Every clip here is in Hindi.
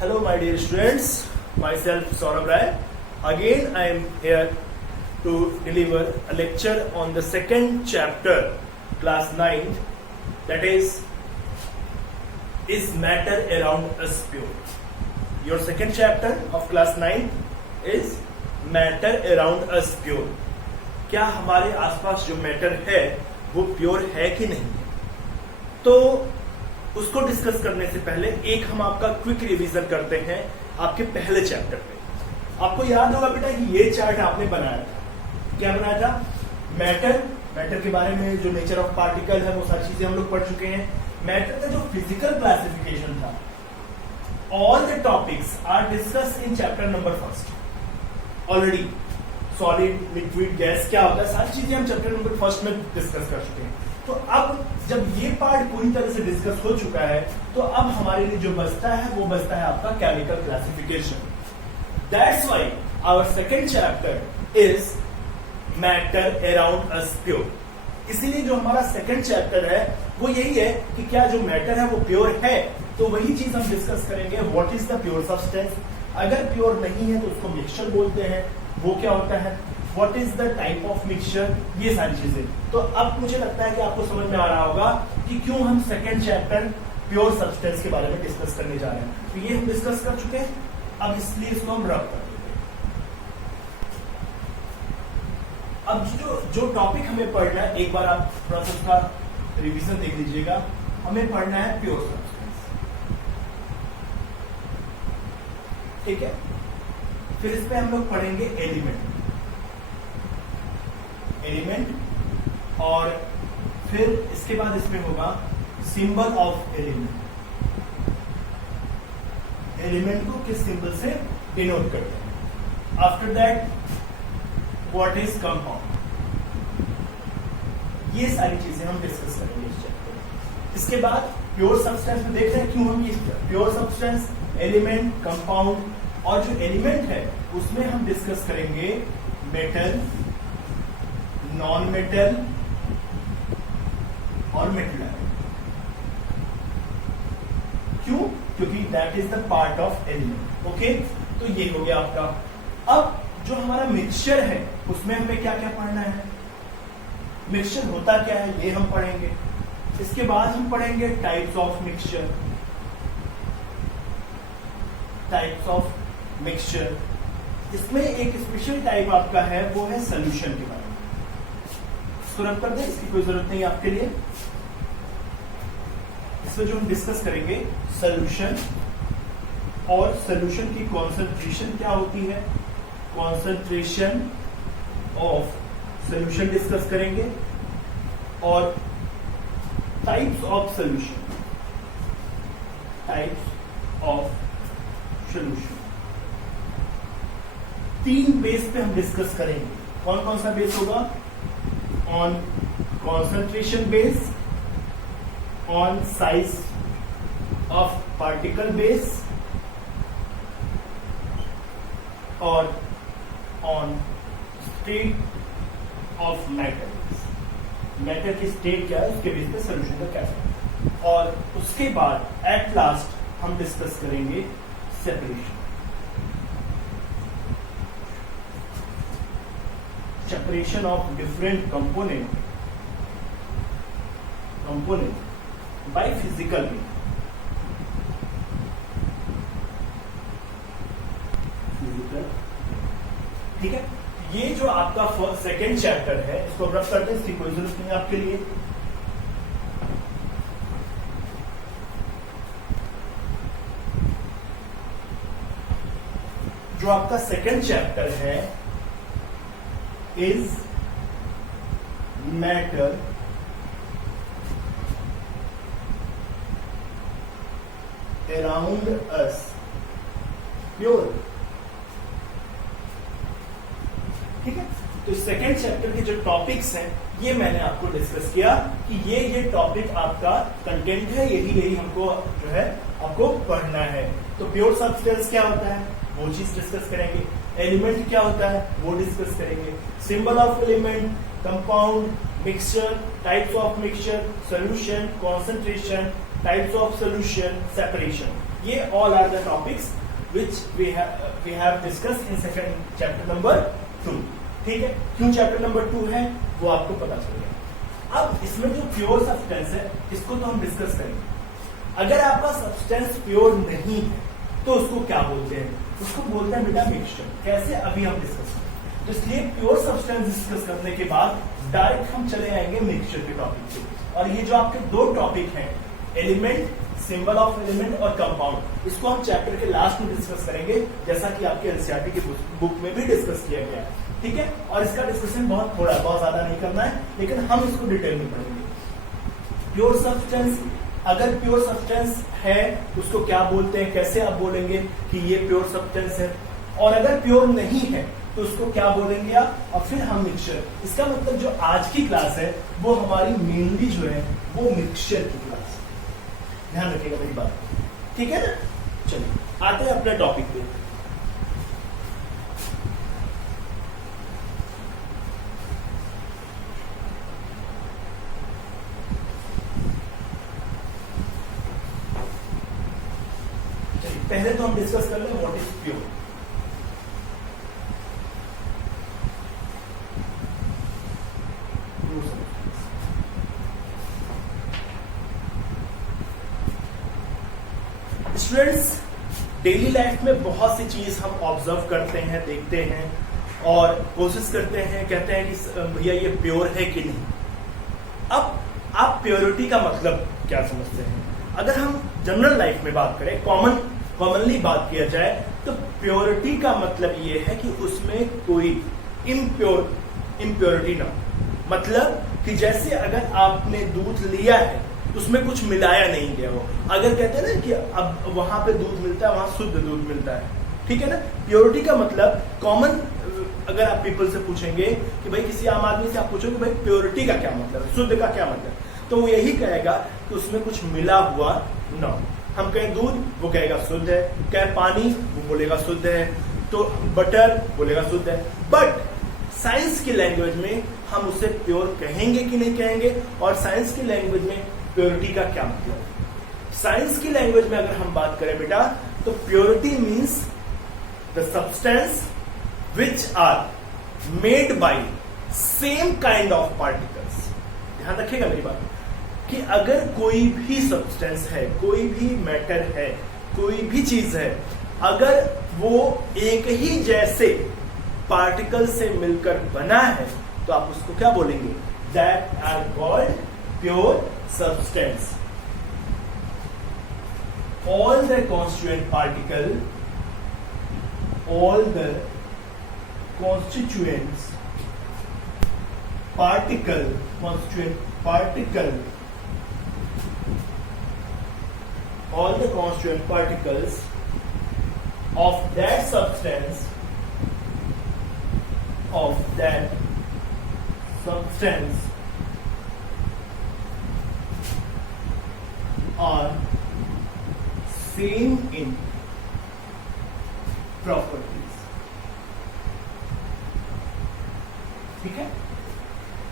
Hello my dear students, myself Saurabh Rai. Again I am here to deliver a lecture on the second chapter, class 9, that is matter around us pure? Your second chapter of class 9 is matter around us pure. क्या हमारे आसपास जो मैटर है वो प्योर है कि नहीं? तो उसको डिस्कस करने से पहले एक हम आपका क्विक रिवीजन करते हैं आपके पहले चैप्टर पे। आपको याद होगा बेटा कि ये चार्ट आपने बनाया था। क्या बनाया था? मैटर के बारे में, जो नेचर ऑफ पार्टिकल है वो सारी चीजें हम लोग पढ़ चुके हैं। मैटर का जो फिजिकल क्लासिफिकेशन था, all the topics are discuss in chapter number first already. Solid, liquid, gas क्या होता है, सारी चीजें हम चैप्टर नंबर फर्स्ट में डिस्कस कर चुके हैं। तो अब जब ये पार्ट पूरी तरह से डिस्कस हो चुका है तो अब हमारे लिए जो बचता है वो बचता है आपका chemical classification. That's why our second chapter is matter around us pure. इसीलिए जो हमारा सेकंड चैप्टर है वो यही है कि क्या जो मैटर है वो प्योर है, तो वही चीज हम डिस्कस करेंगे। What is the pure substance? अगर प्योर नहीं है तो उसको मिक्सचर बोलते हैं, वो क्या होता है, what is the type of mixture, ये सारी चीजें। तो अब मुझे लगता है कि आपको समझ में आ रहा होगा कि क्यों हम सेकंड चैप्टर प्योर सब्सटेंस के बारे में डिस्कस करने जा रहे हैं। तो ये हम डिस्कस कर चुके हैं, अब इसलिए इसको हम रख कर देते हैं। अब जो टॉपिक हमें पढ़ना है, एक बार आप थोड़ा सा उसका रिवीजन देख लीजिएगा। हमें पढ़ना है प्योर सब्सटेंस, ठीक है। फिर इस पे हम लोग पढ़ेंगे एलिमेंट, और फिर इसके बाद इसमें होगा सिंबल ऑफ एलिमेंट। एलिमेंट को किस सिंबल से डिनोट करते हैं। After that what is compound. ये सारी चीजें हम डिस्कस करेंगे इस चैप्टर में। इसके बाद प्योर सब्सटेंस में देख रहे हैं क्यों हम ये प्योर सब्सटेंस, एलिमेंट, कंपाउंड, और जो एलिमेंट है उसमें हम डिस्कस करेंगे मेटल, नॉन मेटल और मेटल। क्यों? क्योंकि that is the part of element. Okay, तो ये हो गया आपका। अब जो हमारा मिक्सचर है उसमें हमें क्या क्या पढ़ना है, मिक्सचर होता क्या है ये हम पढ़ेंगे। इसके बाद हम पढ़ेंगे types of mixture, types of mixture. इसमें एक स्पेशल टाइप आपका है वो है सोल्यूशन के बारे में। इसको रख कर दें, इसकी कोई जरूरत नहीं आपके लिए। इसमें जो हम डिस्कस करेंगे सोल्यूशन, और सोल्यूशन की कॉन्सेंट्रेशन क्या होती है, कॉन्सेंट्रेशन ऑफ सोल्यूशन डिस्कस करेंगे, और types of solution, types of solution. 3 base पे हम डिस्कस करेंगे। कौन कौन सा बेस होगा? On concentration base, on size of particle base, और on state of matter. Matter की स्टेट क्या है उसके बेस पे सोल्यूशन का क्या है। और उसके बाद एट लास्ट हम डिस्कस करेंगे separation, separation of different component by physical means। ठीक है, ये जो आपका सेकेंड चैप्टर है इसको रख करते हैं, इसकी कोई जरूरत नहीं आपके लिए। जो आपका सेकेंड चैप्टर है is matter around us pure। ठीक है, तो सेकेंड चैप्टर के जो टॉपिक्स हैं ये मैंने आपको डिस्कस किया कि ये टॉपिक आपका कंटेंट है, यही हमको जो है आपको पढ़ना है। तो प्योर सब्सटेंस क्या होता है वो चीज डिस्कस करेंगे, एलिमेंट क्या होता है वो डिस्कस करेंगे, symbol of element, compound, mixture, types of mixture, solution, concentration, types of solution, separation, ये all are the topics which we have discuss in second chapter number 2। ठीक है, क्यों चैप्टर नंबर 2 है वो आपको पता चल गया। अब इसमें जो प्योर सब्सटेंस है इसको तो हम डिस्कस करेंगे। अगर आपका सब्सटेंस प्योर नहीं है तो उसको क्या बोलते हैं? उसको बोलते हैं बेटा मिक्सचर। कैसे, अभी हम डिस्कस करेंगे। तो इसलिए प्योर सब्सटेंस डिस्कस करने के बाद डायरेक्ट हम चले आएंगे मिक्सचर के टॉपिक पे। और ये जो आपके दो टॉपिक हैं, एलिमेंट, सिंबल ऑफ एलिमेंट और कंपाउंड, इसको हम चैप्टर के लास्ट में डिस्कस करेंगे, जैसा कि आपके एनसीईआरटी की बुक में भी डिस्कस किया गया है। ठीक है, और इसका डिस्कशन बहुत ज्यादा नहीं करना है, लेकिन हम इसको डिटेल में पढ़ेंगे। प्योर सब्सटेंस, अगर प्योर सब्सटेंस है उसको क्या बोलते हैं, कैसे आप बोलेंगे कि ये प्योर सब्सटेंस है, और अगर प्योर नहीं है तो उसको क्या बोलेंगे आप, और फिर हम मिक्सचर। इसका मतलब जो आज की क्लास है वो हमारी मेनली जो है वो मिक्सचर की क्लास है, ध्यान रखिएगा मेरी बात। ठीक है ना, चलिए आते हैं अपने टॉपिक पे। पहले तो हम डिस्कस कर लें what is pure. Students, daily life में बहुत सी चीज हम ऑब्जर्व करते हैं, देखते हैं और कोशिश करते हैं, कहते हैं कि भैया ये प्योर है कि नहीं। अब आप प्योरिटी का मतलब क्या समझते हैं? अगर हम जनरल लाइफ में बात करें, कॉमनली बात किया जाए, तो प्योरिटी का मतलब ये है कि उसमें कोई इम्प्योरिटी ना हो। मतलब कि जैसे अगर आपने दूध लिया है तो उसमें कुछ मिलाया नहीं गया हो। अगर कहते हैं ना कि अब वहां पे दूध मिलता है, वहां शुद्ध दूध मिलता है, ठीक है ना। प्योरिटी का मतलब कॉमन, अगर आप पीपल से पूछेंगे कि भाई किसी आम आदमी से आप पूछोगे भाई प्योरिटी का क्या मतलब है, शुद्ध का क्या मतलब, तो वो यही कहेगा कि उसमें कुछ मिला हुआ ना हो। हम कहें दूध, वो कहेगा शुद्ध है। कहें पानी, वो बोलेगा शुद्ध है। तो बटर बोलेगा शुद्ध है। बट साइंस की लैंग्वेज में हम उसे प्योर कहेंगे कि नहीं कहेंगे, और साइंस की लैंग्वेज में प्योरिटी का क्या मतलब? साइंस की लैंग्वेज में अगर हम बात करें बेटा, तो purity means the substance which are made by same kind of particles. ध्यान रखिएगा मेरी बात कि अगर कोई भी सब्सटेंस है, कोई भी मैटर है, कोई भी चीज है, अगर वो एक ही जैसे पार्टिकल से मिलकर बना है तो आप उसको क्या बोलेंगे? That are called pure substance. All the constituent particle, all the constituent particle, all the constituent particles of that substance, are same in properties। ठीक है,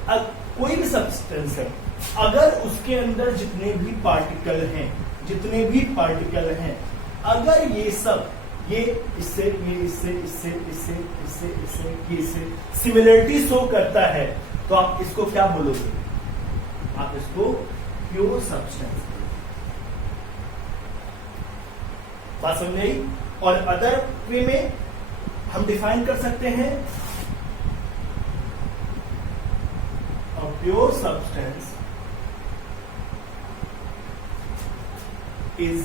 अब कोई भी सब्सटेंस है, अगर उसके अंदर जितने भी पार्टिकल हैं, अगर ये सब, ये इससे सिमिलरिटी शो करता है, तो आप इसको क्या बोलोगे? आप इसको प्योर सब्सटेंस। बात समझ आई? और अदर वे में हम डिफाइन कर सकते हैं, a pure substance is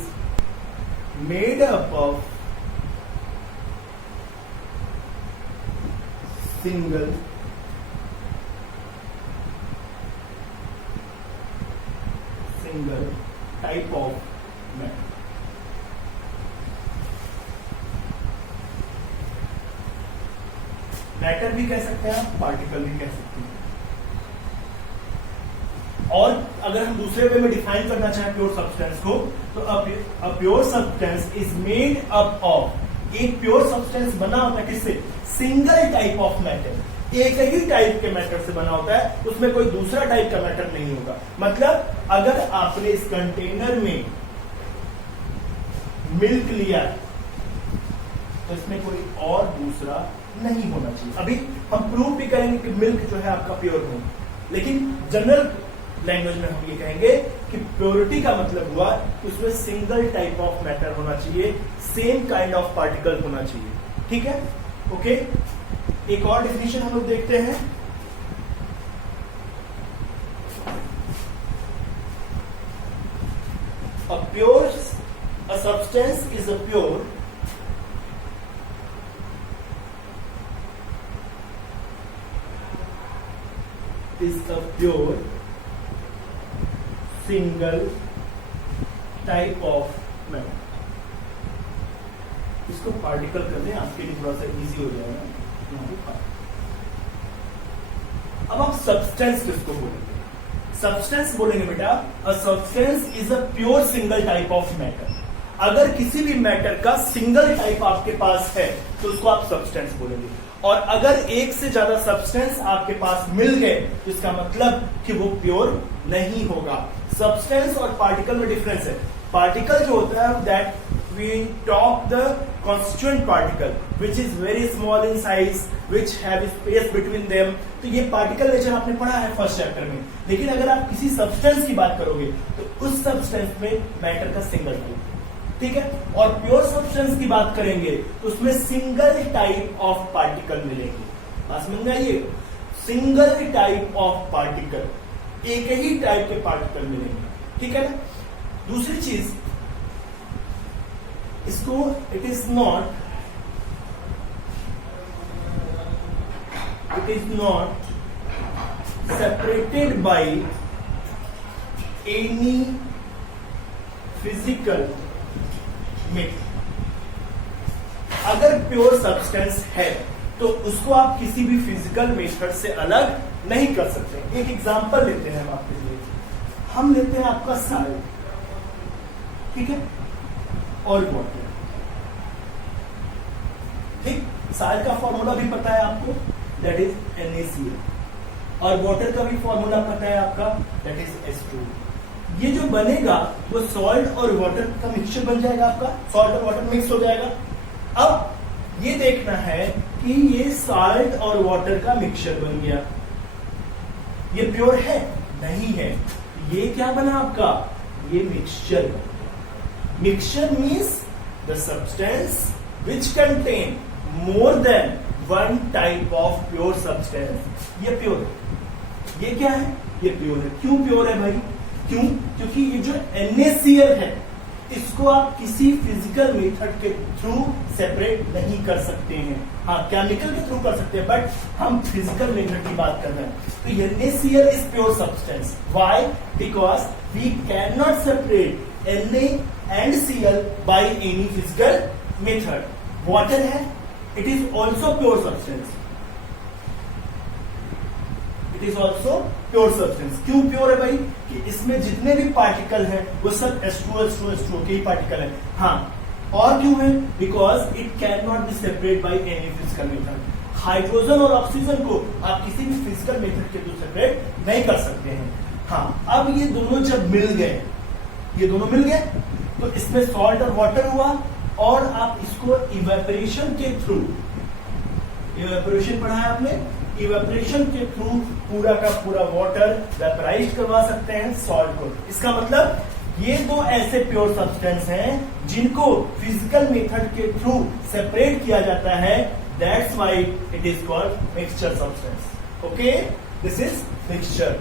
made up of single type of matter. Matter भी कह सकते हैं आप, पार्टिकल भी कह सकते हैं। और अगर हम दूसरे वे में डिफाइन करना चाहें प्योर सब्सटेंस को, तो a pure substance is made up of, एक प्योर सब्सटेंस बना होता है किससे? Single type of matter. एक ही टाइप के मैटर से बना होता है, उसमें कोई दूसरा टाइप का मैटर नहीं होगा। मतलब अगर आपने इस कंटेनर में मिल्क लिया तो इसमें कोई और दूसरा नहीं होना चाहिए। अभी हम प्रूव भी करेंगे कि मिल्क जो है आपका प्योर हो, लेकिन जनरल लैंग्वेज में हम ये कहेंगे कि प्योरिटी का मतलब हुआ कि उसमें सिंगल टाइप ऑफ मैटर होना चाहिए, सेम काइंड ऑफ पार्टिकल होना चाहिए। ठीक है, ओके। एक और डेफिनेशन हम लोग देखते हैं। A substance is a pure single type of matter। इसको पार्टिकल कर दें, आपके लिए थोड़ा सा इजी हो जाएगा। अब आप सब्सटेंस किसको बोलेंगे? सब्सटेंस बोलेंगे बेटा, a substance is a pure single type of matter. अगर किसी भी मैटर का सिंगल टाइप आपके पास है तो उसको आप सब्सटेंस बोलेंगे। और अगर एक से ज्यादा सब्सटेंस आपके पास मिल गए तो इसका मतलब कि वो प्योर नहीं होगा। सब्सटेंस और पार्टिकल में डिफरेंस है। पार्टिकल जो होता है that we talk the constituent particle which is very small in size which have space between them. तो ये पार्टिकल नेचर आपने पढ़ा है फर्स्ट चैप्टर में। लेकिन अगर आप किसी सब्सटेंस की बात करोगे तो उस सब्सटेंस में मैटर का सिंगल टाइप, ठीक है। और प्योर सब्सटेंस की बात करेंगे तो उसमें सिंगल टाइप ऑफ पार्टिकल मिलेंगे। बात समझ में आइए, सिंगल टाइप ऑफ पार्टिकल, एक ही टाइप के पार्टिकल मिलेंगे, ठीक है ना। दूसरी चीज, इसको it is not separated by any physical method. अगर प्योर सब्सटेंस है तो उसको आप किसी भी फिजिकल मेथड से अलग नहीं कर सकते। एक एग्जांपल लेते हैं हम आपके लिए। हम लेते हैं आपका साल्ट, ठीक है, और वाटर। ठीक, साल्ट का फॉर्मूला भी पता है आपको, दैट इज NaCl। और वाटर का भी फॉर्मूला पता है आपका, दैट इज H2। ये जो बनेगा वो सॉल्ट और वाटर का मिक्सचर बन जाएगा आपका, सॉल्ट और वाटर मिक्स हो जाएगा। अब ये देखना है कि ये सॉल्ट और वाटर का मिक्सचर बन गया, ये प्योर है? नहीं है। ये क्या बना आपका? ये मिक्सचर बन गया। Mixture means the substance which contain more than one type of pure substance. ये प्योर है। ये क्या है? ये प्योर है। क्यों प्योर है भाई? क्यों? क्योंकि ये जो NaCl है इसको आप किसी फिजिकल मेथड के थ्रू सेपरेट नहीं कर सकते हैं। हाँ, केमिकल के थ्रू कर सकते हैं, बट हम फिजिकल मेथड की बात कर रहे हैं। तो NaCl is pure substance. Why? Because we can not separate Na and Cl by any physical method. Water है, it is also pure substance. It is also pure substance. क्यों प्योर है भाई? कि इसमें जितने भी पार्टिकल हैं वो सब H2O के ही पार्टिकल है। हाँ, और क्यों है? Because it can not be separate by any physical method. Hydrogen और ऑक्सीजन को आप किसी भी फिजिकल मेथड के थ्रू सेपरेट नहीं कर सकते हैं। हाँ, अब ये दोनों जब मिल गए, ये दोनों मिल गए तो इसमें सॉल्ट और वाटर हुआ, और आप इसको इवेपोरेशन के थ्रू, इवेपोरेशन पढ़ा है आपने, इवेपोरेशन के थ्रू पूरा का पूरा वाटर वेपराइज करवा सकते हैं सॉल्ट को। इसका मतलब ये दो ऐसे प्योर सब्सटेंस हैं जिनको फिजिकल मेथड के थ्रू सेपरेट किया जाता है। That's why it is called mixture substance. Okay, this is mixture.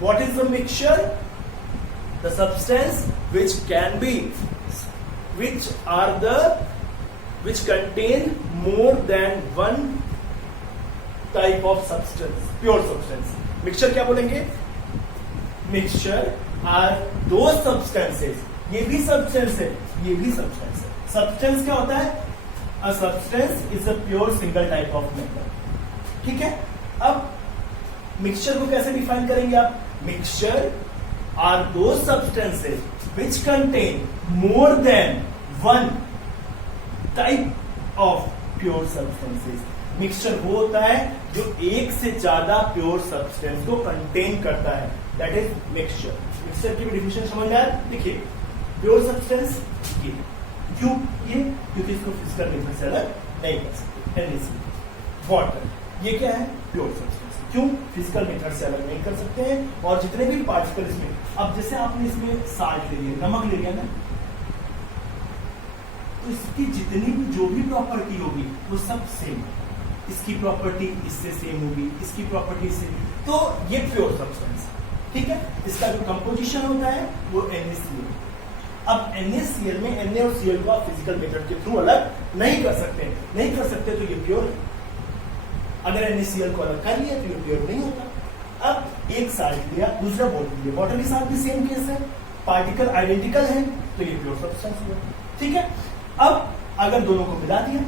What is the mixture? The substance which contain more than one type of substance, pure substance। Mixture क्या बोलेंगे? मिक्सचर आर दो substances, ये भी सब्सटेंस है, ये भी सब्सटेंस है। सब्सटेंस क्या होता है? A substance is a pure single type of matter, ठीक है। अब मिक्सचर को कैसे डिफाइन करेंगे आप? मिक्सचर आर दो substances which contain more than one type of pure substances। Mixture वो होता है जो एक से ज्यादा प्योर सब्सटेंस को कंटेन करता है, दैट इज मिक्सचर। मिक्सचर की भी डिफिनेशन समझ में आया? देखिए, प्योर सब्सटेंस ये क्यों, ये क्योंकि इसको फिजिकल मेथड से अलग नहीं कर सकते। NaCl, वाटर, ये क्या है? Pure substance. क्यों फिजिकल मेथड से अलग नहीं कर सकते हैं? और जितने भी पार्टिकल इसमें, अब जैसे आपने इसमें साल्ट ले लिया, नमक ले लिया ना, तो इसकी जितनी भी जो भी प्रॉपर्टी होगी वो सब सेम। इसकी प्रॉपर्टी इससे सेम होगी, इसकी प्रॉपर्टी इससे, तो ये प्योर सब्सटेंस, ठीक है। इसका जो कंपोजिशन होता है वो NaCl। अब NaCl में Na और Cl को आप फिजिकल मेथड के थ्रू अलग नहीं कर सकते, नहीं कर सकते तो ये प्योर है। अगर NaCl को अलग कर लिया तो ये प्योर नहीं होता। अब एक साल्ट लिया, दूसरा वाटर लिया, वाटर के साथ भी सेम केस है, पार्टिकल आइडेंटिकल है, तो ये प्योर सब्सटेंस हुआ, ठीक है। अब अगर दोनों को मिला दिया,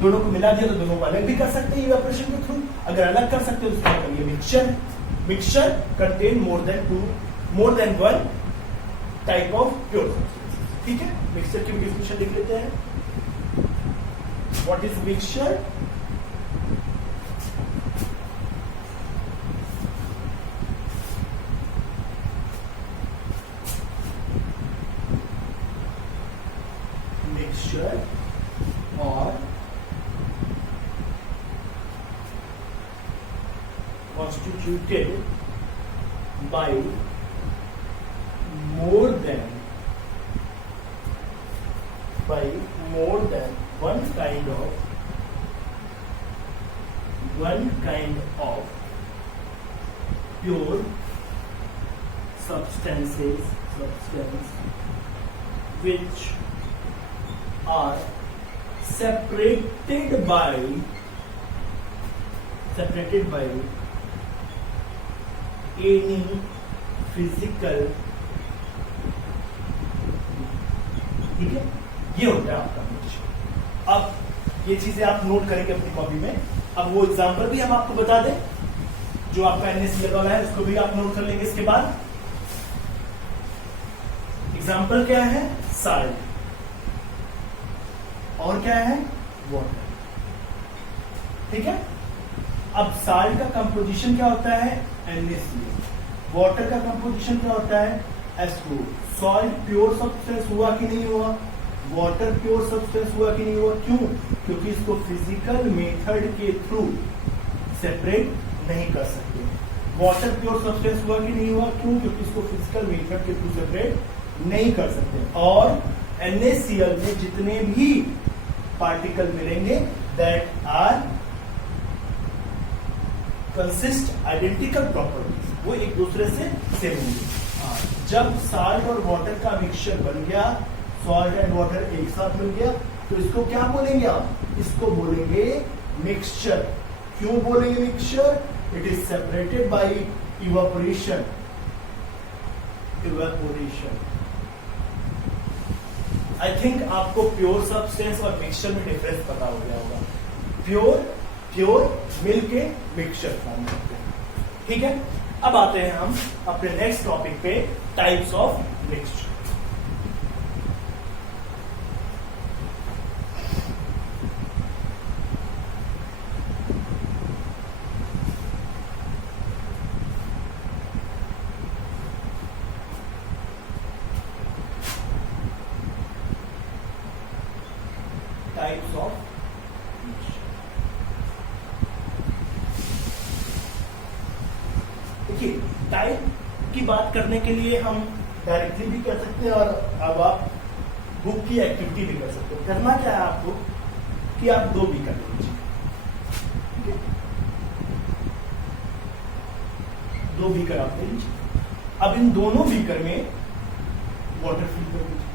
दोनों को मिला दिया तो दोनों को अलग भी कर सकते हैं इवेपोरेशन के थ्रू। अगर अलग कर सकते हो तो उसका मतलब ये मिक्सचर है। Mixture contain more than one type of pure substance, ठीक है। मिक्सचर की भी डिफिनेशन लिख लेते हैं। What is mixture? मिक्सचर और constituted by more than one kind of pure substance which are separated by any physical, ठीक है। ये होता है आपका मिक्सचर। अब ये चीजें आप नोट करेंगे अपनी कॉपी में। अब वो एग्जांपल भी हम आपको बता दें, जो आपका NaCl वाला है उसको भी आप नोट कर लेंगे इसके बाद। एग्जांपल क्या है? साल्ट, और क्या है? वाटर, ठीक है। अब साल्ट का कंपोजिशन क्या होता है? NaCl। वाटर का कंपोजिशन क्या होता है? H2O। सॉल्ट प्योर सब्सटेंस हुआ कि नहीं हुआ? वाटर प्योर सब्सटेंस हुआ कि नहीं हुआ? क्यों? क्योंकि इसको फिजिकल मेथड के थ्रू सेपरेट नहीं कर सकते। वाटर प्योर सब्सटेंस हुआ कि नहीं हुआ? क्यों? क्योंकि इसको फिजिकल मेथड के थ्रू सेपरेट नहीं कर सकते। और NaCl में जितने भी पार्टिकल मिलेंगे that are consist identical properties, वो एक दूसरे से सेम होंगे। जब साल्ट और वाटर का मिक्सचर बन गया, सॉल्ट एंड वाटर एक साथ मिल गया, तो इसको क्या बोलेंगे आप? इसको बोलेंगे मिक्सचर। क्यों बोलेंगे mixture? It is separated by evaporation. I think आपको प्योर सब्सटेंस और मिक्सचर में डिफरेंस पता हो गया होगा। प्योर मिलके मिक्सचर फॉर्म करते हैं, ठीक है। अब आते हैं हम अपने नेक्स्ट टॉपिक पे, types of mixture. Types of type की बात करने के लिए हम डायरेक्टली भी कर सकते हैं, और अब आप बुक की एक्टिविटी भी कर सकते हो। करना क्या है आपको कि आप दो भी कर लीजिए, ठीक है। दो बीकर आप ले लीजिए। अब इन दोनों बीकर में वाटर फिल कर दीजिए।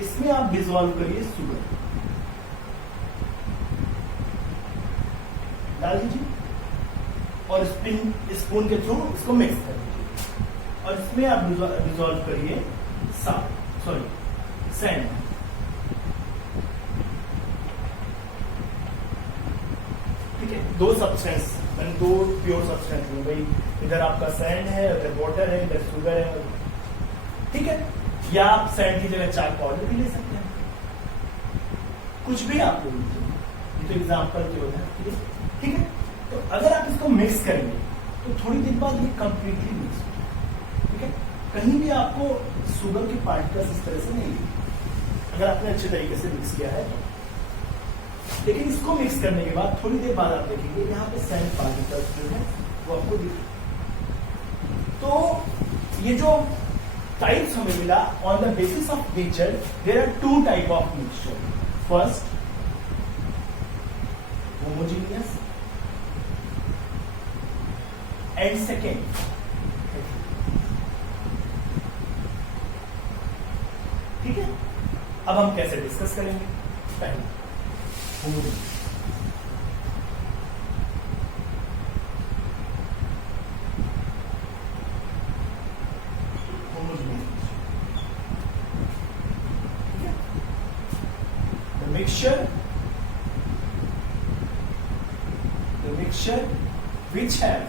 इसमें आप डिसॉल्व करिए शुगर, डाल दीजिए, और स्पून के थ्रू इसको मिक्स कर दीजिए। और इसमें आप डिसॉल्व करिए सैंड। ठीक है, दो सब्सटेंस, मैंने दो प्योर सब्सटेंस है भाई, इधर आपका सैंड है, इधर वाटर है, इधर शुगर है, ठीक है। या आप सैंड की जगह चाक पाउडर भी ले सकते हैं, कुछ भी आप ले लीजिए, ये तो एग्जाम्पल के होता है, ठीक है। तो अगर आप इसको मिक्स करेंगे तो थोड़ी देर बाद ये कंप्लीटली मिक्स हो जाएगा, ठीक है। कहीं भी आपको शुगर के पार्टिकल्स इस तरह से नहीं दिखेंगे अगर आपने अच्छे तरीके से मिक्स किया है तो। लेकिन इसको मिक्स करने के बाद थोड़ी देर बाद आप देखेंगे यहाँ पे सैंड पार्टिकल्स जो है वो आपको दिखेंगे। तो ये जो टाइप्स हमें मिला, on the basis of nature there are two type of mixture. First homogeneous and second ठीक है। अब हम कैसे डिस्कस करेंगे? पहले homogeneous, the mixture which have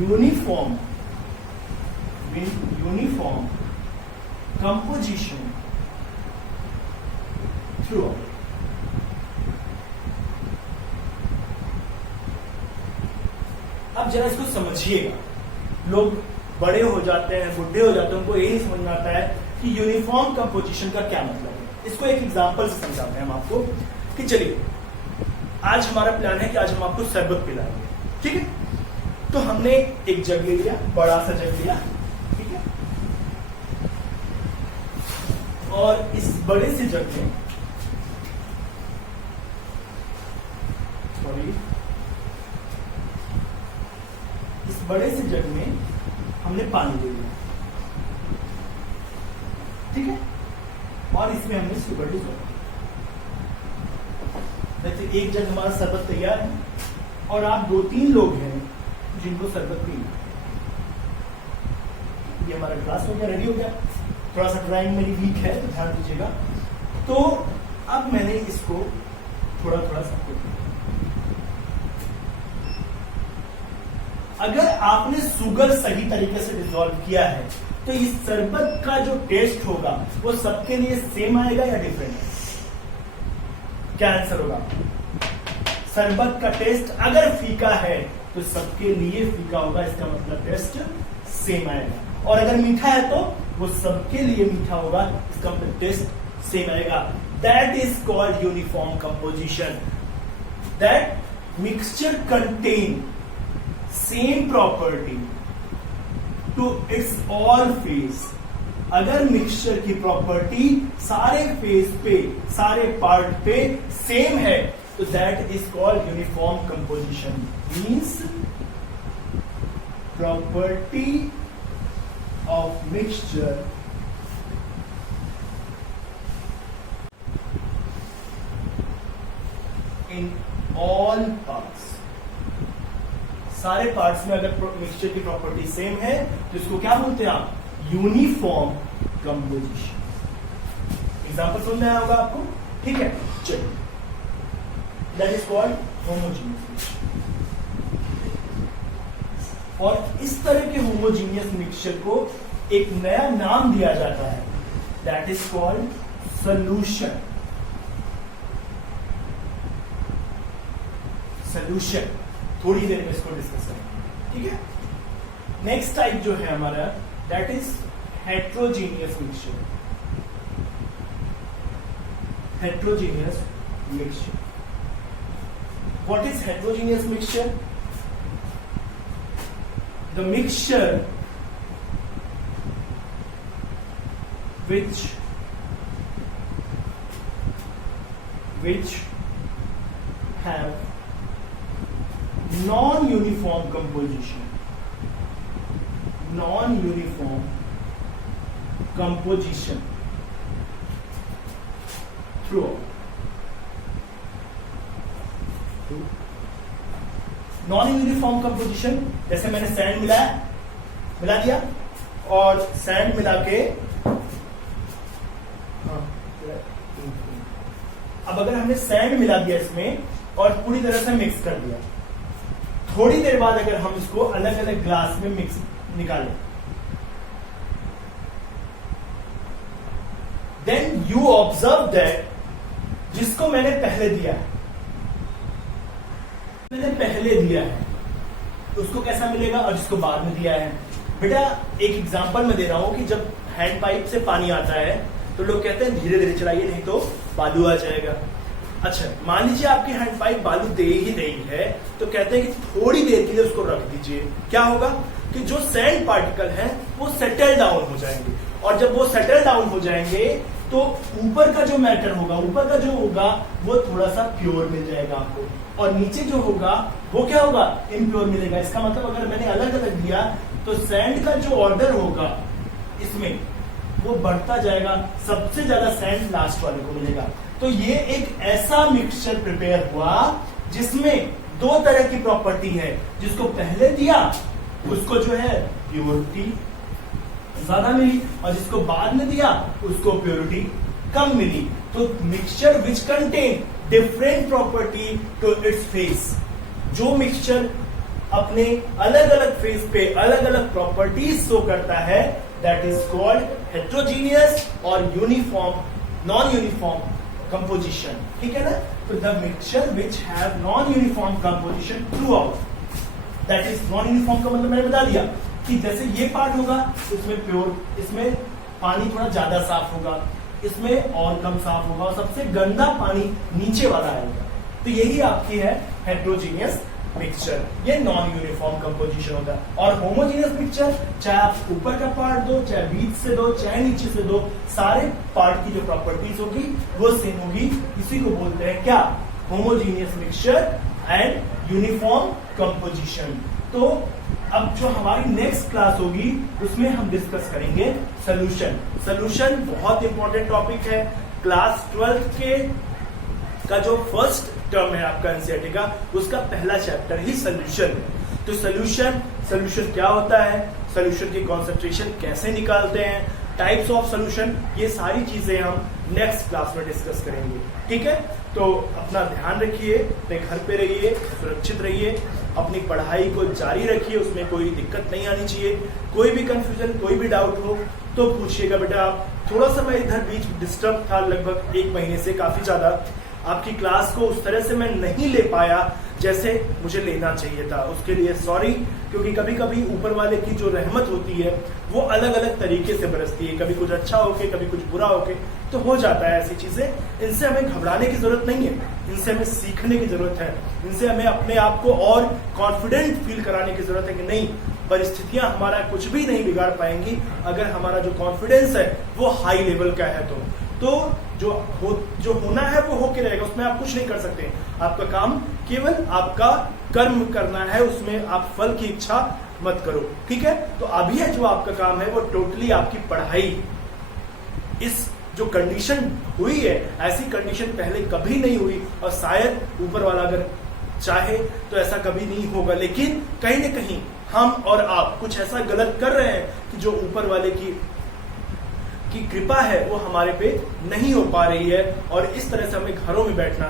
uniform composition throughout. अब जरा इसको समझिएगा, लोग बड़े हो जाते हैं, बुढ़े हो जाते हैं, उनको यही समझ में आता है कि यूनिफॉर्म कंपोजिशन का क्या मतलब है। इसको एक एग्जांपल से समझाते हैं हम आपको कि चलिए आज हमारा प्लान है कि आज हम आपको शरबत पिलाएंगे, ठीक है। तो हमने एक जग ले लिया, बड़ा सा जग लिया, ठीक है। और इस बड़े से जग में बड़े से जग में हमने पानी ले लिया, ठीक है। और इसमें हमने शुगर डिजोल्व, जैसे एक जग हमारा शरबत तैयार है और आप 2-3 लोग हैं जिनको शरबत पीना। ये हमारा ग्लास हो गया, रेडी हो गया। थोड़ा सा ड्राइंग मेरी वीक है तो ध्यान दीजिएगा। तो अब मैंने इसको थोड़ा थोड़ा सबको, अगर आपने शुगर सही तरीके से डिसॉल्व किया है तो इस शरबत का जो टेस्ट होगा वो सबके लिए सेम आएगा या डिफरेंट? क्या आंसर होगा? शरबत का टेस्ट अगर फीका है तो सबके लिए फीका होगा, इसका मतलब टेस्ट सेम आएगा। और अगर मीठा है तो वो सबके लिए मीठा होगा, इसका मतलब टेस्ट सेम आएगा। That is called uniform composition. That mixture contain same property to its all phase. अगर मिक्सचर की प्रॉपर्टी सारे फेज पे, सारे पार्ट पे सेम है तो that is called uniform composition. Means property of mixture in all parts. सारे पार्ट्स में अगर मिक्सचर की प्रॉपर्टी सेम है तो इसको क्या बोलते हैं आप? Uniform composition. एग्जांपल समझ में आया होगा आपको, ठीक है। चलिए, दैट इज कॉल्ड होमोजीनियस। और इस तरह के होमोजीनियस मिक्सचर को एक नया नाम दिया जाता है, that is called solution. Solution थोड़ी देर में इसको डिस्कस करेंगे, ठीक है। नेक्स्ट टाइप जो है हमारा, that is heterogeneous mixture. Heterogeneous mixture. What is heterogeneous mixture? The mixture which have non-uniform composition throughout. Non-uniform composition, जैसे मैंने सैंड मिला दिया और सैंड मिला के, अब अगर हमने सैंड मिला दिया इसमें और पूरी तरह से मिक्स कर दिया, थोड़ी देर बाद अगर हम इसको अलग अलग ग्लास में मिक्स निकालें देन यू ऑब्जर्व दैट जिसको मैंने पहले दिया है, उसको कैसा मिलेगा, और जिसको बाद में दिया है। बेटा एक एग्जांपल मैं दे रहा हूं कि जब हैंड पाइप से पानी आता है तो लोग कहते हैं धीरे धीरे चलाइए नहीं तो बालू आ जाएगा। अच्छा मान लीजिए आपकी हैंड पाइप बालू दे ही रही है तो कहते हैं कि थोड़ी देर के लिए उसको रख दीजिए। क्या होगा कि जो सैंड पार्टिकल है वो सेटल डाउन हो जाएंगे, और जब वो सेटल डाउन हो जाएंगे तो ऊपर का जो मैटर होगा, ऊपर का जो होगा वो थोड़ा सा प्योर मिल जाएगा आपको, और नीचे जो होगा वो क्या होगा, इम्प्योर मिलेगा। इसका मतलब अगर मैंने अलग अलग दिया तो सैंड का जो ऑर्डर होगा इसमें वो बढ़ता जाएगा, सबसे ज्यादा सैंड लास्ट वाले को मिलेगा। तो ये एक ऐसा मिक्सचर प्रिपेयर हुआ जिसमें दो तरह की प्रॉपर्टी है, जिसको पहले दिया उसको जो है प्योरिटी ज्यादा मिली, और जिसको बाद में दिया उसको प्योरिटी कम मिली। तो mixture which contain different property to its phase, जो मिक्सचर अपने अलग अलग फेस पे अलग अलग प्रॉपर्टीज शो करता है, दैट इज कॉल्ड हेट्रोजीनियस और यूनिफॉर्म, नॉन यूनिफॉर्म कंपोजिशन। ठीक है ना। तो the mixture which have non uniform composition through out, that is non uniform का मतलब मैंने बता दिया कि जैसे ये पार्ट होगा इसमें प्योर, इसमें पानी थोड़ा ज्यादा साफ होगा, इसमें और कम साफ होगा, और सबसे गंदा पानी नीचे वाला आएगा। तो यही आपकी है हेट्रोजीनियस मिक्सचर, ये नॉन यूनिफॉर्म कंपोजिशन होता है। और होमोजीनियस मिक्सचर चाहे आप ऊपर का पार्ट दो, चाहे बीच से दो, चाहे नीचे से दो, सारे पार्ट की जो प्रॉपर्टीज होगी वो सेम होगी। इसी को बोलते हैं क्या, homogeneous mixture and uniform composition. तो अब जो हमारी नेक्स्ट क्लास होगी उसमें हम डिस्कस करेंगे सोल्यूशन। सोल्यूशन बहुत इंपॉर्टेंट टॉपिक है। क्लास 12 के का जो फर्स्ट टर्म है आपका एनसीईआरटी का, उसका पहला चैप्टर ही सोल्यूशन है। तो सोल्यूशन क्या होता है, सोल्यूशन की कॉन्सेंट्रेशन कैसे निकालते हैं, टाइप्स ऑफ सोल्यूशन, ये सारी चीजें हम नेक्स्ट क्लास में डिस्कस करेंगे। ठीक है। तो अपना ध्यान रखिए, अपने घर पे रहिए, सुरक्षित रहिए, अपनी पढ़ाई को जारी रखिए, उसमें कोई दिक्कत नहीं आनी चाहिए। कोई भी कंफ्यूजन, कोई भी डाउट हो तो पूछिएगा बेटा आप। थोड़ा सा मैं इधर बीच डिस्टर्ब था, लगभग 1 महीने से काफी ज्यादा आपकी क्लास को उस तरह से मैं नहीं ले पाया जैसे मुझे लेना चाहिए था, उसके लिए सॉरी। क्योंकि कभी कभी ऊपर वाले की जो रहमत होती है वो अलग अलग तरीके से बरसती है, कभी कुछ अच्छा होके, कभी कुछ बुरा होके, तो हो जाता है ऐसी चीजें। इनसे हमें घबराने की जरूरत नहीं है, इनसे हमें सीखने की जरूरत है, इनसे हमें अपने आप को और कॉन्फिडेंट फील कराने की जरूरत है कि नहीं, परिस्थितियां हमारा कुछ भी नहीं बिगाड़ पाएंगी अगर हमारा जो कॉन्फिडेंस है वो हाई लेवल का है। तो जो होना है वो होके रहेगा, उसमें आप कुछ नहीं कर सकते। आपका काम केवल आपका कर्म करना है, उसमें आप फल की इच्छा मत करो। ठीक है। तो अभी है जो आपका काम है वो टोटली आपकी पढ़ाई। इस जो कंडीशन हुई है, ऐसी कंडीशन पहले कभी नहीं हुई, और शायद ऊपर वाला अगर चाहे तो ऐसा कभी नहीं होगा। लेकिन कहीं ना कहीं हम और आप कुछ ऐसा गलत कर रहे हैं कि जो ऊपर वाले की कृपा है वो हमारे पे नहीं हो पा रही है, और इस तरह से हमें घरों में बैठना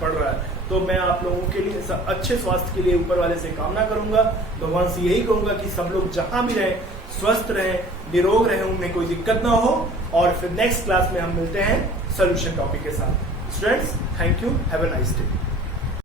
पड़ रहा है। तो मैं आप लोगों के लिए अच्छे स्वास्थ्य के लिए ऊपर वाले से कामना करूंगा, भगवान से यही कहूंगा कि सब लोग जहां भी रहें स्वस्थ रहें, निरोग रहें, उनमें कोई दिक्कत ना हो। और फिर नेक्स्ट क्लास में हम मिलते हैं सोल्यूशन टॉपिक के साथ। Students, thank you, have a nice day.